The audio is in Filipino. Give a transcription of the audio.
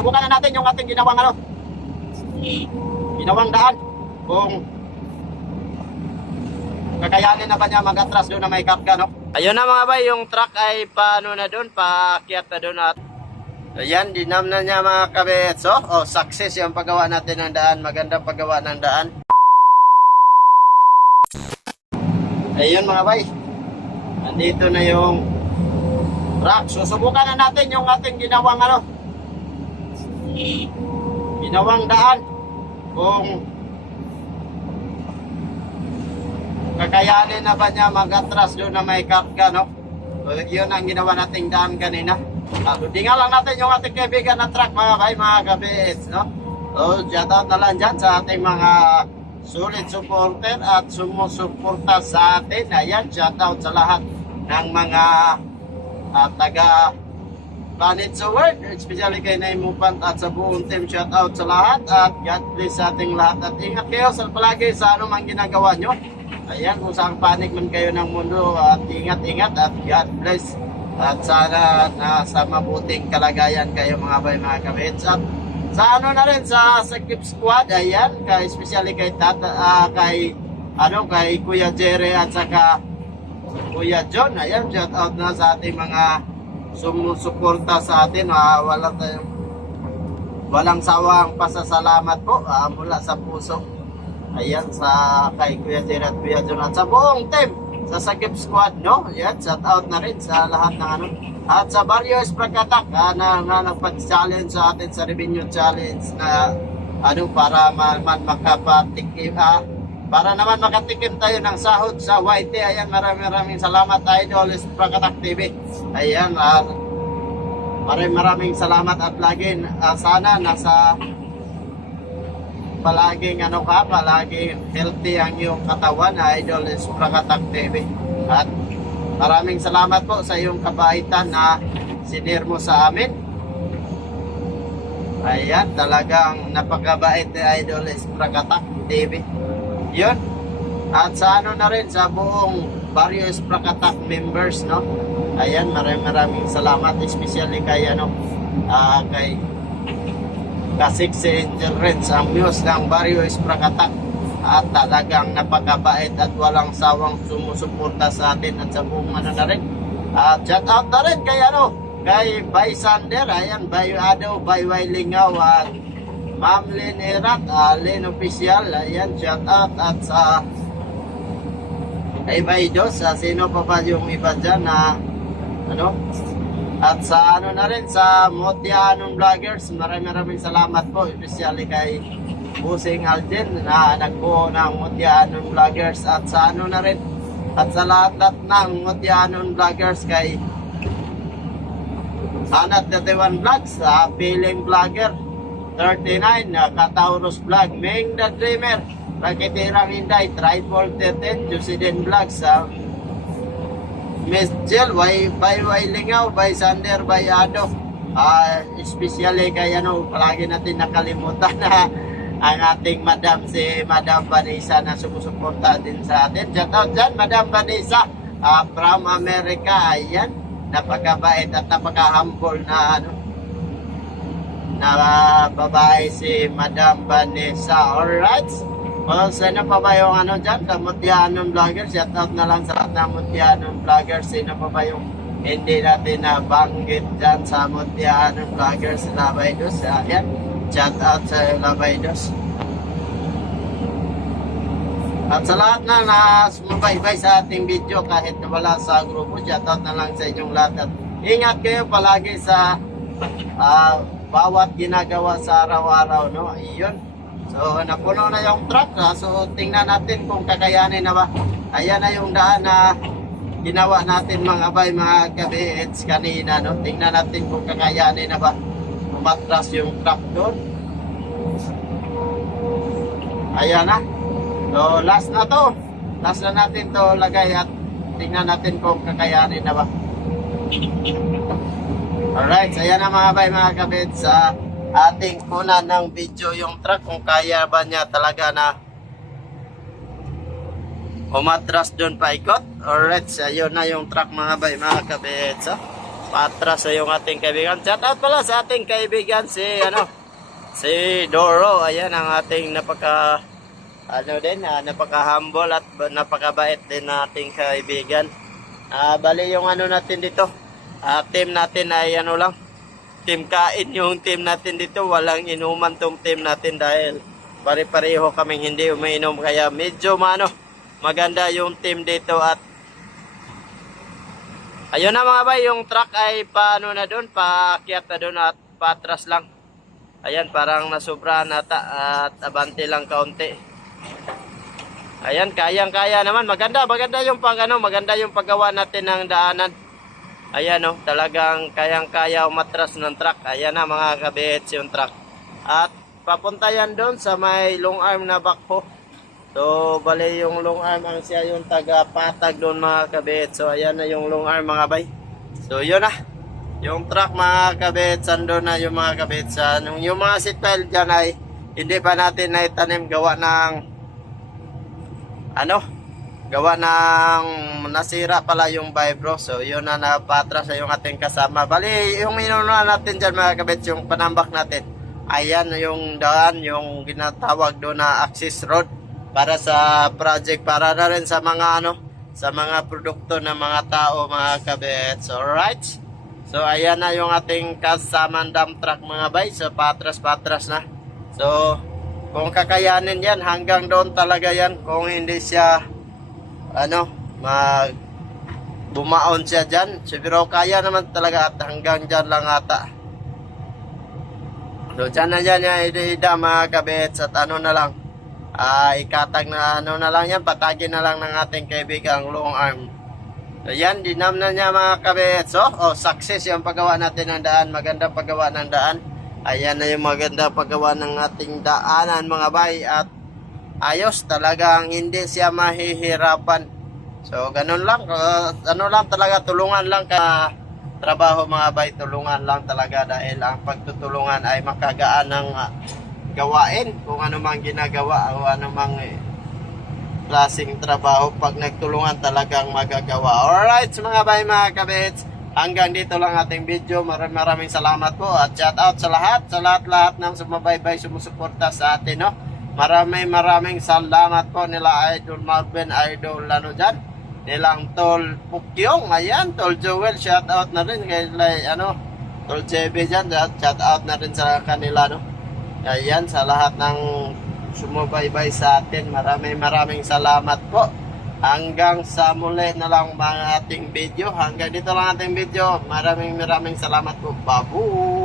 susubukan na natin yung ating ginawang ano, ginawang daan. Kung kakayanin na ba niya mag-atras doon na may karga, no? Ayun na mga bay, yung truck ay paano na doon, paakyat na doon at Ayan, dinam na niya mga kabets. Oh, success yung paggawa natin ng daan. Magandang paggawa ng daan. Ayun mga bay. Nandito na yung truck. Susubukan na natin yung ating ginawang ano. Ginawang daan. Kung kakayanin na ba niya mag-atras doon na may karga, no? So, yun ang ginawa nating daan kanina. Uh, tingnan lang natin yung ating kaibigan na truck mga bay, mga kabits, no? So, shout out na lang dyan sa ating mga sulit supporter at sumusuporta sa atin. Ayan, shout out sa lahat ng mga uh, taga Planet sa World, especially kay Naimupant at sa buong team, shout out sa lahat at God bless sa ating lahat. At ingat kayo sa palagi sa anumang ginagawa nyo. Ayan, kung saan panig man kayo ng mundo at ingat-ingat at God bless. At sana nasa mabuting kalagayan kayo mga bay mga kabits. At sa ano na rin sa Sakip Squad ayan kay especially kay tata ah, kay ano kay Kuya Jerry at saka Kuya John. Ayan shout out na sa ating mga sumusuporta sa atin ah, wala tayong walang sawang pasasalamat po ah, mula sa puso ayan sa kay Kuya Jerry at Kuya John at sa buong team sa Sagip Squad, no? Yan, shout out na rin sa lahat ng ano. At sa Barrio Esprakatak, ah, na, na nagpag-challenge sa atin sa revenue challenge na ano, para man, man makapatikim, ah, para naman makatikim tayo ng sahod sa YT. Ayan, maraming maraming salamat, Idol Esprakatak TV. Ayan, ah, maraming maraming salamat at lagi, ah, sana nasa palaging ano ka, palaging healthy ang iyong katawan, Idol is Prakatak TV. At maraming salamat po sa iyong kabaitan na sinir mo sa amin. Ayan, talagang napakabait ni Idol is Prakatak TV. Yun. At sa ano na rin, sa buong Barrio is Prakatak members, no? Ayan, maraming maraming salamat, especially kay ano, ah, kay Kasik si Angel Reds, ang muse ng Barrio Esprakatak at talagang napakabait at walang sawang sumusuporta sa atin at sa buong ano na rin. At shout out na rin kay ano, kay Bay Sander, ayan, Bay Ado, Bay Wailingaw at Ma'am Lynn Erat, uh, Lynn Official, ayan, shout out at sa kay Bay Dos, ah, sino pa ba yung iba dyan na ano, at sa ano na rin, sa Motianong Vloggers, maraming maraming salamat po, especially kay Busing Alden na nagbuo ng Motianong Vloggers at sa ano na rin, at sa lahat-lahat ng Motianong Vloggers kay Anat Datewan Vlogs, sa Feeling Vlogger 39, na Kataurus Vlog, Ming the Dreamer, Rakitirang Inday, Tripod 13, Jusiden Vlogs, sa Miss Jill, by, by, by Lingaw, by Sander, by Ado. Ah, especially kay ano, palagi natin nakalimutan na ang ating madam si Madam Vanessa na sumusuporta din sa atin. Shout out dyan, Madam Vanessa ah, from America. Ayan, napakabait at napaka-humble na ano, na babae si Madam Vanessa. Alright. Well, sino pa ba yung ano dyan? The Mutianon Vlogger. Shout out na lang sa lahat ng Mutianon Vlogger. Sino pa ba yung hindi natin nabanggit dyan sa Mutianon Vlogger si Labaydos? Ayan. Shout out sa Labaydos. At sa lahat na na sumabaybay sa ating video kahit na wala sa grupo, shout out na lang sa inyong lahat. At ingat kayo palagi sa ah, bawat ginagawa sa araw-araw. No? Iyon. So, napuno na yung truck. Ha? So, tingnan natin kung kakayanin na ba. Ayan na yung daan na ginawa natin mga bay, mga kabihits kanina. No? Tingnan natin kung kakayanin na ba. Umatras yung truck doon. Ayan na. So, last na to. Last na natin to lagay at tingnan natin kung kakayanin na ba. Alright, so ayan na mga bay, mga kabihits. Sa ating kuna ng video yung truck kung kaya ba niya talaga na umatras doon paikot. Alright, so yun na yung truck mga bay, mga kabits. Oh. patras sa yung ating kaibigan. Shout out pala sa ating kaibigan si ano si Doro. Ayan ang ating napaka ano din, ah, napaka-humble at ba- napakabait din nating kaibigan. Ah, bali yung ano natin dito. Ah, team natin ay ano lang. Team kain yung team natin dito. Walang inuman tong team natin dahil pare-pareho kaming hindi umiinom kaya medyo mano maganda yung team dito at ayun na mga bay yung truck ay paano na doon paakyat na doon at patras lang ayan parang nasobrahan nata at abante lang kaunti ayan kayang kaya naman maganda maganda yung pag ano maganda yung paggawa natin ng daanan ayan oh talagang kayang kaya umatras ng truck ayan na mga kabits yung truck at papunta yan doon sa may long arm na backhoe So, bali yung long arm ang siya yung taga-patag doon mga kabit. So, ayan na yung long arm mga bay. So, yun na. Yung truck mga kabit, sando na yung mga kabit. Sa, nung yung mga seatbelt dyan ay hindi pa natin na itanim gawa ng ano? Gawa ng nasira pala yung vibro. So, yun na napatras sa yung ating kasama. Bali, yung inuna natin dyan mga kabit, yung panambak natin. Ayan yung daan, yung ginatawag doon na access road para sa project para na rin sa mga ano sa mga produkto ng mga tao mga kabets alright so ayan na yung ating kasamang dump truck mga bay so patras patras na so kung kakayanin yan hanggang doon talaga yan kung hindi siya ano mag bumaon siya dyan siguro kaya naman talaga at hanggang dyan lang ata so dyan na dyan yung ida mga kabets at ano na lang ah ikatag na ano na lang yan, patagin na lang ng ating kaibigang long arm. So yan, dinam na niya mga kabets. So, oh, success yung paggawa natin ng daan. Maganda paggawa ng daan. Ayan na yung maganda paggawa ng ating daanan mga bay. At ayos, talagang hindi siya mahihirapan. So, ganun lang. Uh, ano lang talaga, tulungan lang ka trabaho mga bay. Tulungan lang talaga dahil ang pagtutulungan ay makagaan ng ah, gawain kung ano mang ginagawa o ano mang eh, klaseng trabaho pag nagtulungan talagang magagawa. Alright mga bay mga kabits, hanggang dito lang ating video. Maraming maraming salamat po at shout out sa lahat, sa lahat-lahat ng sumabaybay sumusuporta sa atin. No? Maraming maraming salamat po nila Idol Marvin, Idol ano dyan. Nilang Tol Pukyong, ayan, Tol Joel, shout out na rin kay like, ano, Tol JB dyan, shout out na rin sa kanila, no. Ayan, sa lahat ng sumubaybay sa atin, maraming maraming salamat po. Hanggang sa muli na lang mga ating video. Hanggang dito lang ating video. Maraming maraming salamat po. Babu!